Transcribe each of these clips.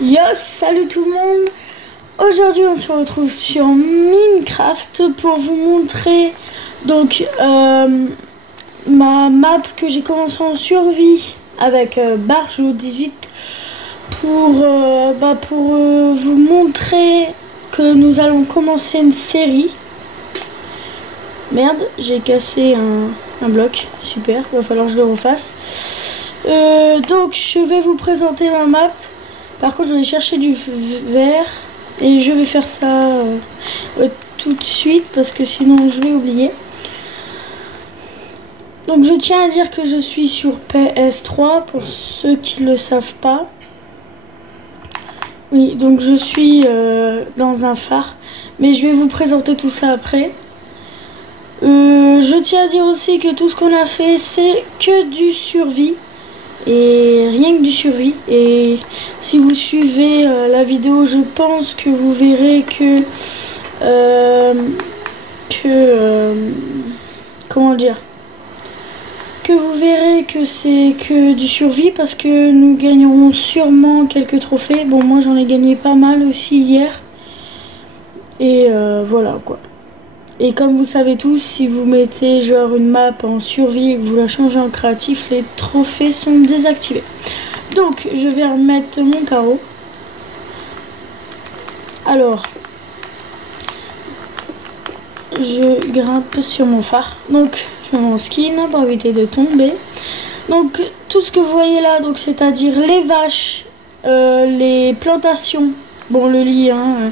Yo, salut tout le monde. Aujourd'hui on se retrouve sur Minecraft pour vous montrer donc ma map que j'ai commencé en survie avec Barjo 18 pour vous montrer que nous allons commencer une série. Merde, j'ai cassé un bloc, super, va falloir que je le refasse. Donc je vais vous présenter ma map. Par contre, je vais chercher du verre et je vais faire ça tout de suite parce que sinon je vais oublier. Donc je tiens à dire que je suis sur PS3 pour ceux qui ne le savent pas. Oui, donc je suis dans un phare, mais je vais vous présenter tout ça après. Je tiens à dire aussi que tout ce qu'on a fait, c'est que du survie. Et rien que du survie. Et si vous suivez la vidéo, je pense que vous verrez comment dire, que vous verrez que c'est que du survie, parce que nous gagnerons sûrement quelques trophées. Bon, moi j'en ai gagné pas mal aussi hier. Et voilà quoi. Et comme vous savez tous, si vous mettez genre une map en survie et que vous la changez en créatif, les trophées sont désactivés. Donc je vais remettre mon carreau. Alors, je grimpe sur mon phare. Donc je mets mon skin pour éviter de tomber. Donc tout ce que vous voyez là, donc c'est-à-dire les vaches, les plantations, bon le lit, hein,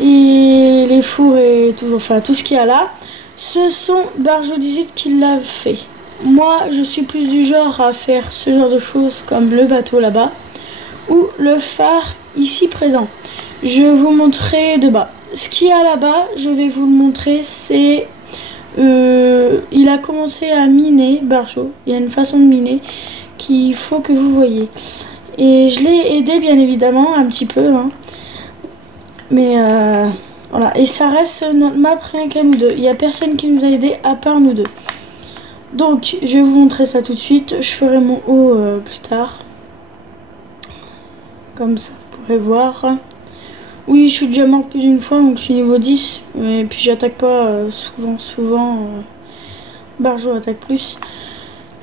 et les fours et tout, enfin tout ce qu'il y a là, ce sont Barjo 18 qui l'a fait. Moi je suis plus du genre à faire ce genre de choses comme le bateau là-bas ou le phare ici présent. Je vous montrerai de bas. Ce qu'il y a là-bas, je vais vous le montrer, c'est il a commencé à miner Barjo. Il y a une façon de miner qu'il faut que vous voyez. Et je l'ai aidé bien évidemment un petit peu, hein. Mais voilà, et ça reste notre map rien qu'à nous deux. Il n'y a personne qui nous a aidé à part nous deux. Donc je vais vous montrer ça tout de suite. Je ferai mon haut plus tard. Comme ça, vous pourrez voir. Oui, je suis déjà mort plus d'une fois, donc je suis niveau 10. Et puis j'attaque pas souvent. Barjo attaque plus.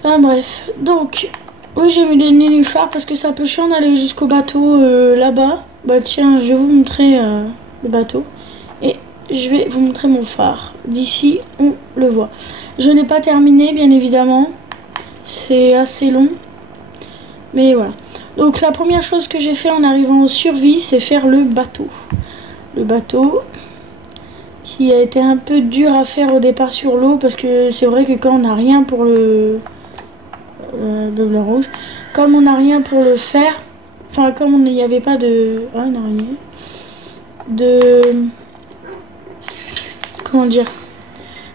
Enfin bref, donc oui, j'ai mis des nénuphars parce que c'est un peu chiant d'aller jusqu'au bateau là-bas. Bah tiens, je vais vous montrer le bateau et je vais vous montrer mon phare. D'ici, on le voit. Je n'ai pas terminé, bien évidemment. C'est assez long. Mais voilà. Donc la première chose que j'ai fait en arrivant en survie, c'est faire le bateau. Le bateau qui a été un peu dur à faire au départ sur l'eau parce que c'est vrai que quand on n'a rien pour le bleu rouge, comme on n'a rien pour le faire, enfin comme il n'y avait pas de comment dire,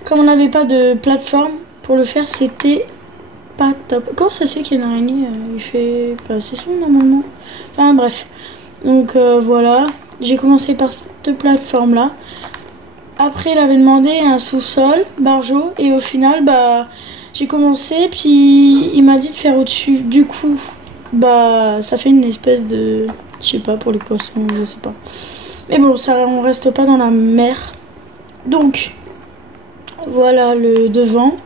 comme on n'avait pas de plateforme pour le faire, c'était pas top. Comment ça se fait qu'il y a une araignée, il fait pas assez son normalement. Enfin bref, donc voilà, j'ai commencé par cette plateforme là. Après il avait demandé un sous-sol Barjo et au final bah j'ai commencé, puis il m'a dit de faire au-dessus. Du coup bah ça fait une espèce de, je sais pas, pour les poissons, je sais pas, mais bon, ça, on reste pas dans la mer. Donc voilà le devant.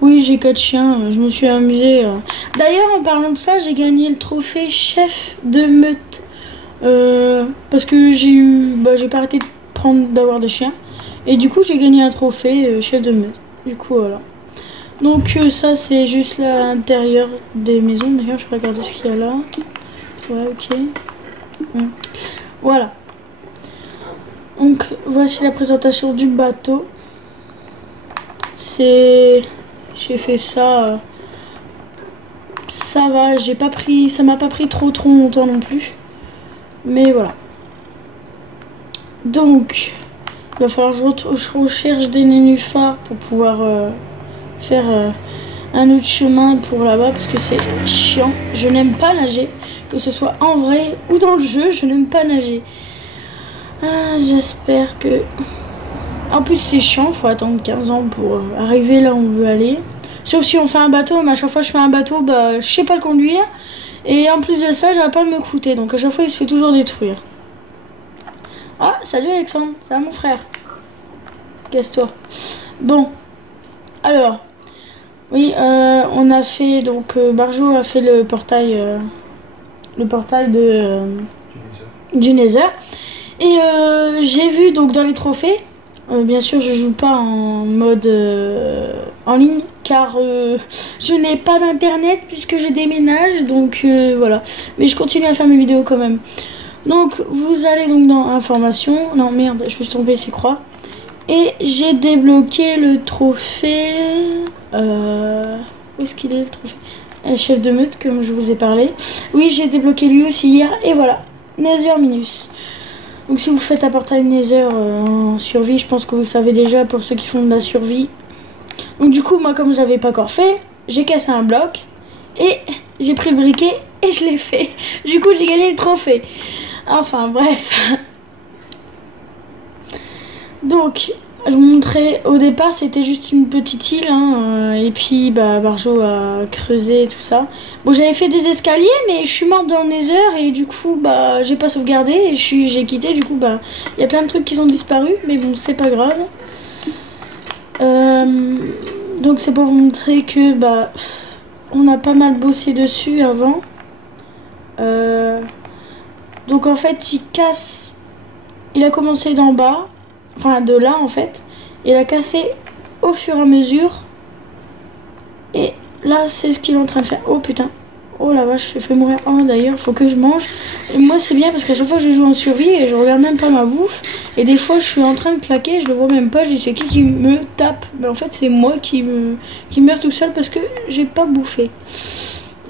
Oui, j'ai 4 chiens, je me suis amusée. D'ailleurs, en parlant de ça, j'ai gagné le trophée chef de meute. Parce que j'ai pas arrêté d'avoir des chiens. Et du coup, j'ai gagné un trophée chef de meute. Du coup, voilà. Donc ça, c'est juste l'intérieur des maisons. D'ailleurs, je vais regarder ce qu'il y a là. Ouais, ok. Voilà. Donc, voici la présentation du bateau. J'ai fait ça, ça va, ça m'a pas pris trop longtemps non plus, mais voilà. Donc il va falloir que je recherche des nénuphars pour pouvoir faire un autre chemin pour là-bas, parce que c'est chiant. Je n'aime pas nager, que ce soit en vrai ou dans le jeu, je n'aime pas nager. J'espère que... En plus c'est chiant, faut attendre 15 ans pour arriver là où on veut aller. Sauf si on fait un bateau, mais à chaque fois que je fais un bateau, bah je sais pas le conduire. Et en plus de ça, j'arrête pas de me coûter. Donc à chaque fois, il se fait toujours détruire. Ah, salut Alexandre, ça va mon frère. Casse-toi. Bon, alors, oui, on a fait, donc Barjo a fait le portail du Nether. Et j'ai vu donc dans les trophées, bien sûr je joue pas en mode en ligne car je n'ai pas d'internet puisque je déménage, donc voilà. Mais je continue à faire mes vidéos quand même. Donc vous allez donc dans informations, non merde, je me suis trompée, c'est croix. Et j'ai débloqué le trophée, où est-ce qu'il est le trophée? Chef de meute, comme je vous ai parlé. Oui, j'ai débloqué lui aussi hier, et voilà, Nether Minus. Donc si vous faites un portail Nether en survie, je pense que vous savez déjà pour ceux qui font de la survie. Donc du coup, moi comme je l'avais pas encore fait, j'ai cassé un bloc, et j'ai pris le briquet, et je l'ai fait. Du coup, j'ai gagné le trophée. Enfin, bref. Donc, je vous montrais, au départ c'était juste une petite île, hein, et puis bah, Barjo a creusé et tout ça. Bon, j'avais fait des escaliers, mais je suis morte dans le Nether et du coup bah j'ai pas sauvegardé et j'ai quitté. Du coup bah il y a plein de trucs qui sont disparus, mais bon c'est pas grave. Donc c'est pour vous montrer que bah on a pas mal bossé dessus avant. Donc en fait il a commencé d'en bas. Enfin de là en fait, il a cassé au fur et à mesure, et là c'est ce qu'il est en train de faire. Oh putain, oh la vache, j'ai fait mourir un d'ailleurs, faut que je mange. Et moi c'est bien parce qu'à chaque fois je joue en survie et je regarde même pas ma bouffe, et des fois je suis en train de claquer, je le vois même pas, je dis c'est qui me tape, mais en fait c'est moi qui meurs tout seul parce que j'ai pas bouffé.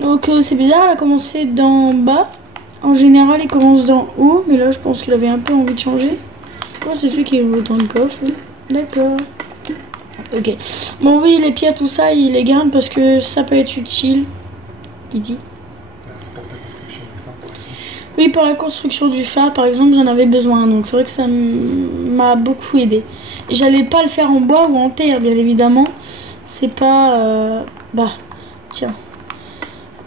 Donc c'est bizarre, il a commencé d'en bas, en général il commence d'en haut, mais là je pense qu'il avait un peu envie de changer. Oh, c'est celui qui est dans le coffre, oui. D'accord. Ok. Bon, oui, les pierres, tout ça, il les garde parce que ça peut être utile. Qui dit? Oui, pour la construction du phare, par exemple, j'en avais besoin. Donc, c'est vrai que ça m'a beaucoup aidé. J'allais pas le faire en bois ou en terre, bien évidemment. C'est pas... Bah, tiens.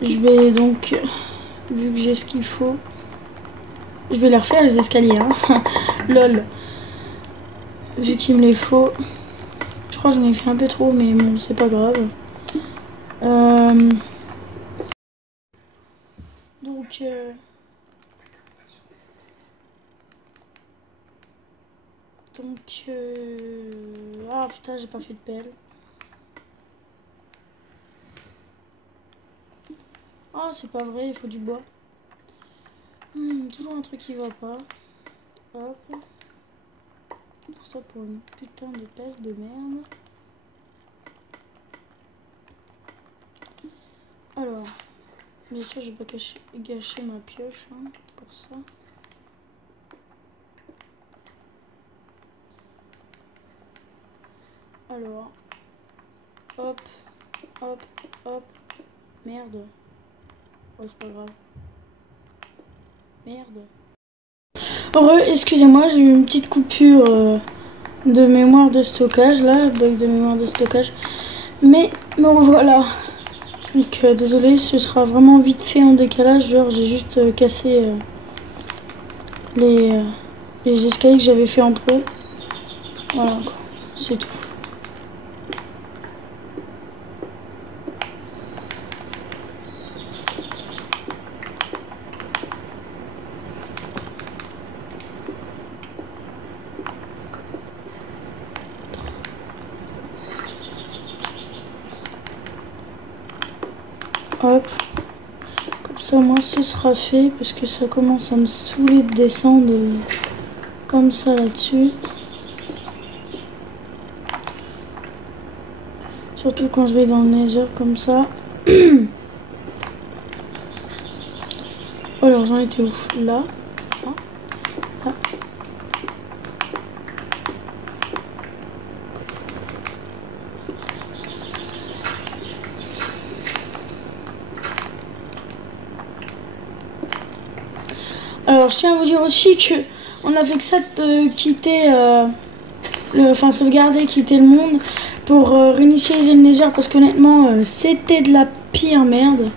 Je vais donc... Vu que j'ai ce qu'il faut... Je vais les refaire, les escaliers, hein. Lol. Vu qu'il me les faut. Je crois que j'en ai fait un peu trop, mais bon, c'est pas grave. Donc... Ah putain, j'ai pas fait de pelle. Ah, c'est pas vrai, il faut du bois. Toujours un truc qui va pas. Hop. Tout ça pour une putain de pelle de merde. Alors, bien sûr, je vais pas gâcher ma pioche, hein, pour ça. Alors, hop, hop, hop. Merde. Oh, c'est pas grave. Merde. Excusez-moi, j'ai eu une petite coupure de mémoire de stockage, là, bug de mémoire de stockage. Mais bon, voilà. Donc, désolé, ce sera vraiment vite fait en décalage. Genre, j'ai juste cassé les escaliers que j'avais fait en trop. Voilà, c'est tout. Hop, comme ça moi ce sera fait parce que ça commence à me saouler de descendre comme ça là-dessus. Surtout quand je vais dans le Nether comme ça. Alors j'en étais où? Là. Ah. Alors je tiens à vous dire aussi que on a fait que ça de quitter enfin sauvegarder, quitter le monde pour réinitialiser le Nether parce qu'honnêtement c'était de la pire merde.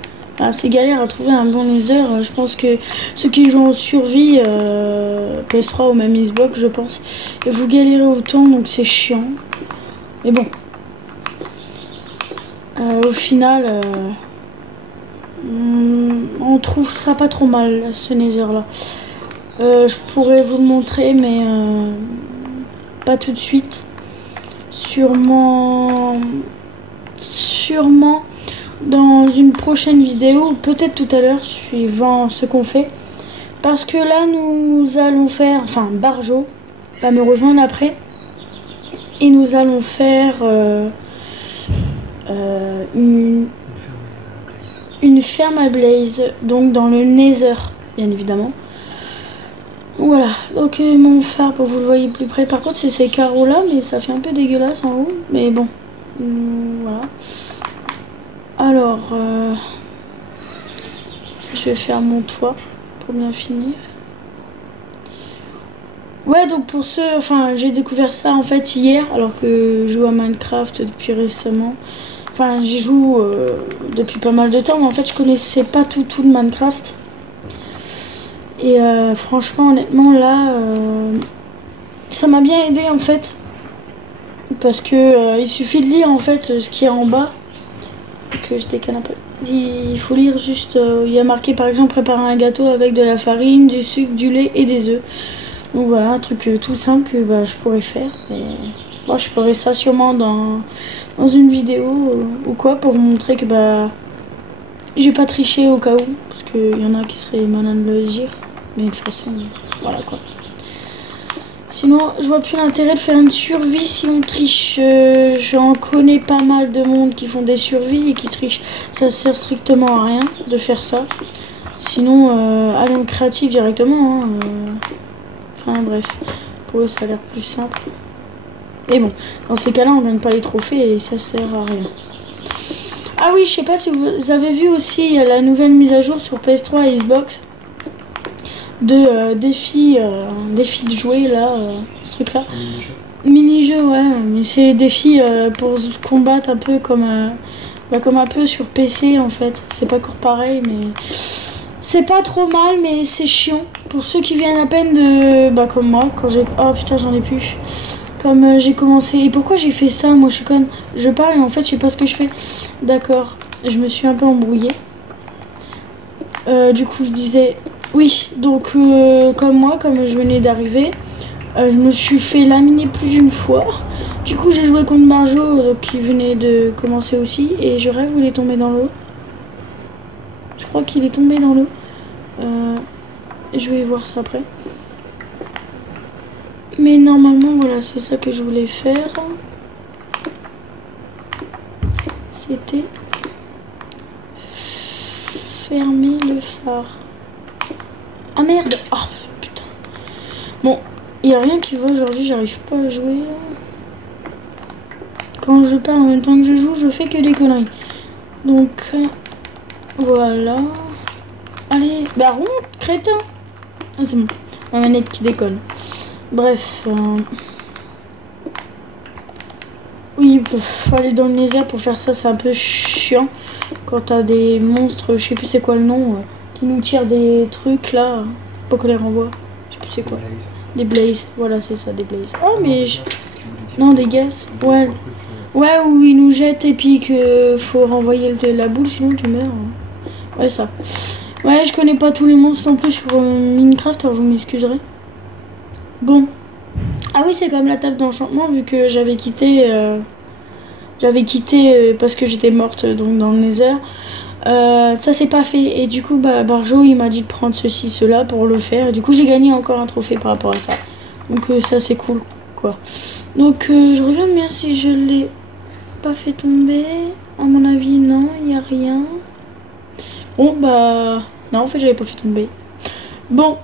c'est galère à trouver un bon nether. Je pense que ceux qui jouent en survie, PS3 ou même Xbox, je pense, et vous galérez autant, donc c'est chiant. Mais bon, au final, on trouve ça pas trop mal, ce nether là. Je pourrais vous le montrer, mais pas tout de suite. Sûrement dans une prochaine vidéo, peut-être tout à l'heure, suivant ce qu'on fait. Parce que là, nous allons faire, enfin, Barjo va me rejoindre après. Et nous allons faire une ferme à Blaze, donc dans le Nether, bien évidemment. Voilà, donc mon phare pour vous le voyez plus près. Par contre, c'est ces carreaux là, mais ça fait un peu dégueulasse en haut. Mais bon, voilà. Alors, je vais faire mon toit pour bien finir. Ouais, donc pour ceux, enfin, j'ai découvert ça en fait hier, alors que je joue à Minecraft depuis récemment. Enfin, j'y joue depuis pas mal de temps, mais en fait, je connaissais pas tout de Minecraft. Et franchement, honnêtement, là, ça m'a bien aidé en fait. Parce que il suffit de lire en fait ce qu'il y a en bas. Que je décale un peu. Il faut lire juste, il y a marqué par exemple préparer un gâteau avec de la farine, du sucre, du lait et des œufs. Donc voilà, un truc tout simple que je pourrais faire. Et, bon, je ferai ça sûrement dans une vidéo ou quoi pour vous montrer que j'ai pas triché au cas où. Parce qu'il y en a qui seraient malins de le dire. Mais de toute façon, voilà quoi. Sinon, je vois plus l'intérêt de faire une survie si on triche. J'en connais pas mal de monde qui font des survies et qui trichent. Ça sert strictement à rien de faire ça. Sinon, allons créatif directement. Hein, Enfin bref, pour eux ça a l'air plus simple. Et bon, dans ces cas-là, on gagne pas les trophées et ça sert à rien. Ah oui, je sais pas si vous avez vu aussi la nouvelle mise à jour sur PS3 et Xbox. De défis de jouer là, ce truc là. Mini-jeu, ouais, mais c'est des défis pour se combattre un peu comme un peu sur PC en fait. C'est pas encore pareil, mais c'est pas trop mal, mais c'est chiant. Pour ceux qui viennent à peine de, comme moi, quand j'ai, oh putain j'en ai plus. Comme j'ai commencé, et pourquoi j'ai fait ça, moi je suis conne. Je parle et en fait je sais pas ce que je fais. D'accord, je me suis un peu embrouillée. Du coup je disais... Oui, donc comme moi, comme je venais d'arriver, je me suis fait laminer plus d'une fois. Du coup, j'ai joué contre Barjo qui venait de commencer aussi. Et je rêve où il est tombé dans l'eau. Je crois qu'il est tombé dans l'eau. Je vais voir ça après. Mais normalement, voilà, c'est ça que je voulais faire. C'était fermer le phare. Ah merde! Oh putain! Bon, il n'y a rien qui va aujourd'hui, j'arrive pas à jouer. Quand je parle en même temps que je joue, je fais que des conneries. Donc, voilà. Allez, remonte, crétin! Ah c'est bon, ma manette qui déconne. Bref. Oui, faut aller dans le Nether pour faire ça, c'est un peu chiant. Quand t'as des monstres, je sais plus c'est quoi le nom. Qui nous tire des trucs là, pas qu'on les renvoie, je sais plus c'est quoi. Des blazes, voilà c'est ça, des blazes. Oh mais non, des gaz, ouais. Ouais, où ils nous jettent et puis que faut renvoyer la boule sinon tu meurs. Ouais ça. Ouais, je connais pas tous les monstres en plus sur Minecraft, alors vous m'excuserez. Bon. Ah oui, c'est comme la table d'enchantement vu que j'avais quitté parce que j'étais morte donc dans le Nether. Ça c'est pas fait et du coup Barjo il m'a dit de prendre ceci, cela pour le faire et du coup j'ai gagné encore un trophée par rapport à ça, donc ça c'est cool quoi. Donc je regarde bien si je l'ai pas fait tomber, à mon avis non, il n'y a rien. Bon non en fait j'avais pas fait tomber. Bon,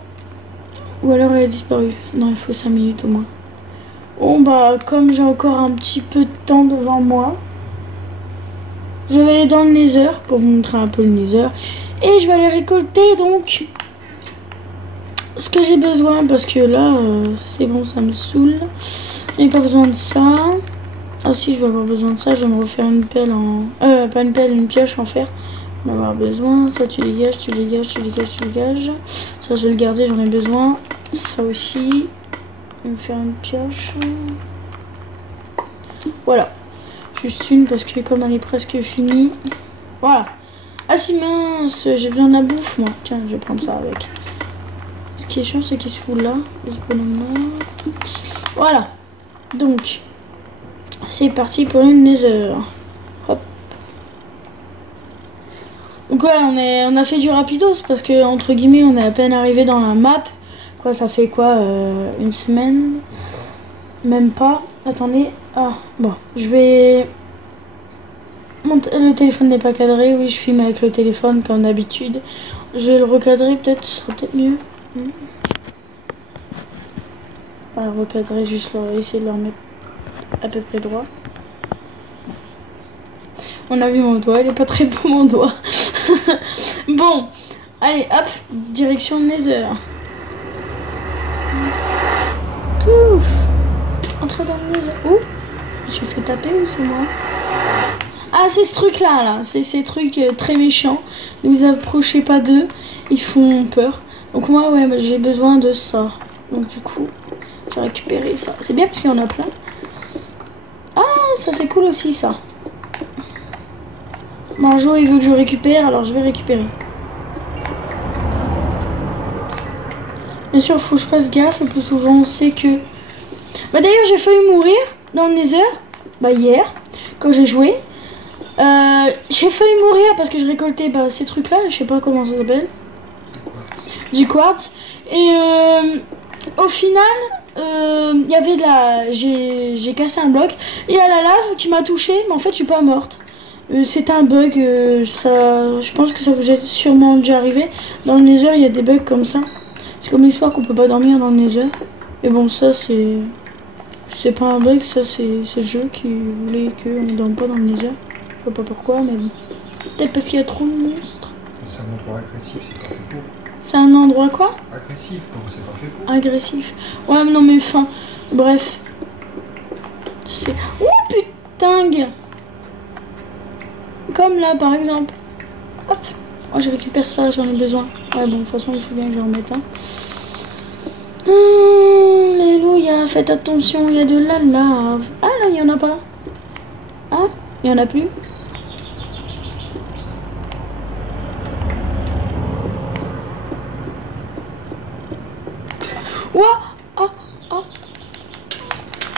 ou alors elle a disparu, non il faut 5 minutes au moins. Bon comme j'ai encore un petit peu de temps devant moi, je vais aller dans le Nether pour vous montrer un peu le Nether. Et je vais aller récolter donc ce que j'ai besoin. Parce que là, c'est bon, ça me saoule. Je n'ai pas besoin de ça. Ah si, je vais avoir besoin de ça. Je vais me refaire une pelle en... pas une pelle, une pioche en fer. On va avoir besoin. Ça, tu dégages, tu dégages, tu dégages, tu dégages. Ça, je vais le garder, j'en ai besoin. Ça aussi. On va faire une pioche. Voilà. Juste une parce que comme elle est presque finie. Voilà. Ah si mince, j'ai besoin de la bouffe moi. Tiens, je vais prendre ça avec. Ce qui est chiant, c'est qu'il se fout là. Voilà. Donc, c'est parti pour une nether. Hop. Donc ouais, on a fait du rapidos parce que entre guillemets, on est à peine arrivé dans la map. Quoi, ça fait quoi, une semaine? Même pas. Attendez. Ah, bon, je vais... Le téléphone n'est pas cadré. Oui, je filme avec le téléphone comme d'habitude. Je vais le recadrer, peut-être, ce sera peut-être mieux. Voilà, recadrer, juste essayer de le remettre à peu près droit. On a vu mon doigt, il est pas très beau mon doigt. Bon, allez, hop, direction Nether. Ouf. Entrez dans le Nether. Ouh, je me suis fait taper ou c'est moi? Ah, c'est ce truc là, c'est ces trucs très méchants. Ne vous approchez pas d'eux, ils font peur. Donc moi, ouais, j'ai besoin de ça. Donc du coup, j'ai récupéré ça. C'est bien parce qu'il y en a plein. Ah, ça c'est cool aussi ça. Marjo, il veut que je récupère, alors je vais récupérer. Bien sûr, faut que je fasse gaffe. Le plus souvent, c'est que... Bah d'ailleurs, j'ai failli mourir dans le Nether. Bah hier, quand j'ai joué. J'ai failli mourir parce que je récoltais ces trucs là, je sais pas comment ça s'appelle. Du quartz. Et au final, il y avait de la... J'ai cassé un bloc. Et il y a la lave qui m'a touché, mais en fait je suis pas morte. C'est un bug, ça, je pense que ça vous est sûrement déjà arrivé. Dans le Nether, il y a des bugs comme ça. C'est comme l'histoire qu'on peut pas dormir dans le Nether. Et bon, ça c'est pas un bug, ça c'est le jeu qui voulait qu'on ne dorme pas dans le Nether. Je sais pas pourquoi, mais bon. Peut-être parce qu'il y a trop de monstres. C'est un endroit agressif, c'est pas fait pour. C'est un endroit quoi? Agressif, donc c'est pas fait pour. Agressif. Ouais, mais non, mais fin. Bref. C'est... Oh putain! Comme là, par exemple. Hop. Oh, je récupère ça, j'en ai besoin. Ouais, bon, de toute façon, il faut bien que je remette un. Alléluia, faites attention, il y a de la lave. Ah, là, il y en a pas. Ah, il y en a plus. Ouah. Oh, oh.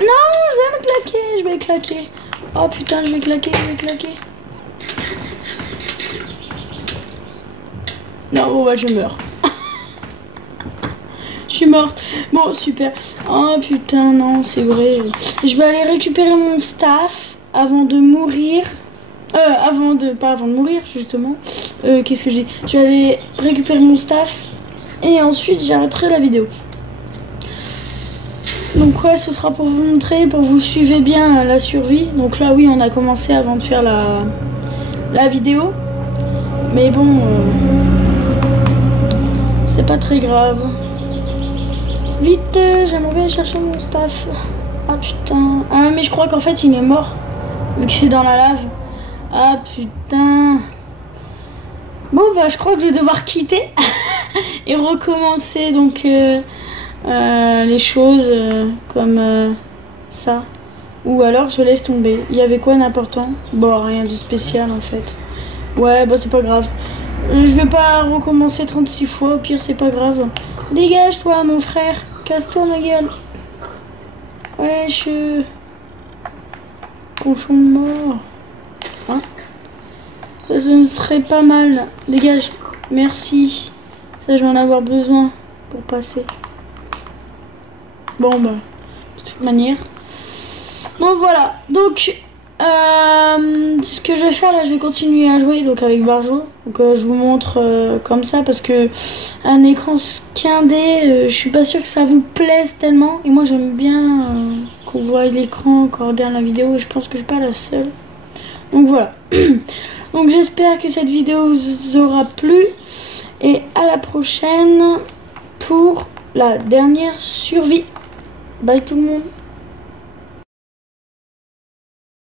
Non, je vais claquer. Oh putain, je vais claquer. Non, bon, bah, je meurs. Je suis morte. Bon, super. Oh putain, non, c'est vrai. Je vais aller récupérer mon staff avant de mourir. Pas avant de mourir, justement. Qu'est-ce que je dis? Je vais aller récupérer mon staff. Et ensuite, j'arrêterai la vidéo. Donc ouais, ce sera pour vous montrer, pour vous suivre bien la survie. Donc là, oui, on a commencé avant de faire la vidéo. Mais bon, c'est pas très grave. Vite, j'aimerais bien chercher mon staff. Ah putain. Ah mais je crois qu'en fait il est mort. Vu que c'est dans la lave. Ah putain. Bon bah je crois que je vais devoir quitter. Et recommencer donc les choses comme ça. Ou alors je laisse tomber. Il y avait quoi d'important? Bon, rien de spécial en fait. Ouais bah c'est pas grave. Je vais pas recommencer 36 fois, au pire c'est pas grave. Dégage-toi mon frère, casse-toi ma gueule. Wesh. Cochon de mort. Hein? Ça ne serait pas mal. Dégage. Merci. Ça je vais en avoir besoin pour passer. Bon bah, de toute manière. Bon voilà, donc ce que je vais faire là, je vais continuer à jouer donc avec Barjo. Donc je vous montre comme ça parce que un écran scindé, je suis pas sûre que ça vous plaise tellement. Et moi j'aime bien qu'on voit l'écran quand on regarde la vidéo et je pense que je suis pas la seule. Donc voilà. Donc j'espère que cette vidéo vous aura plu et à la prochaine pour la dernière survie. Bye tout le monde.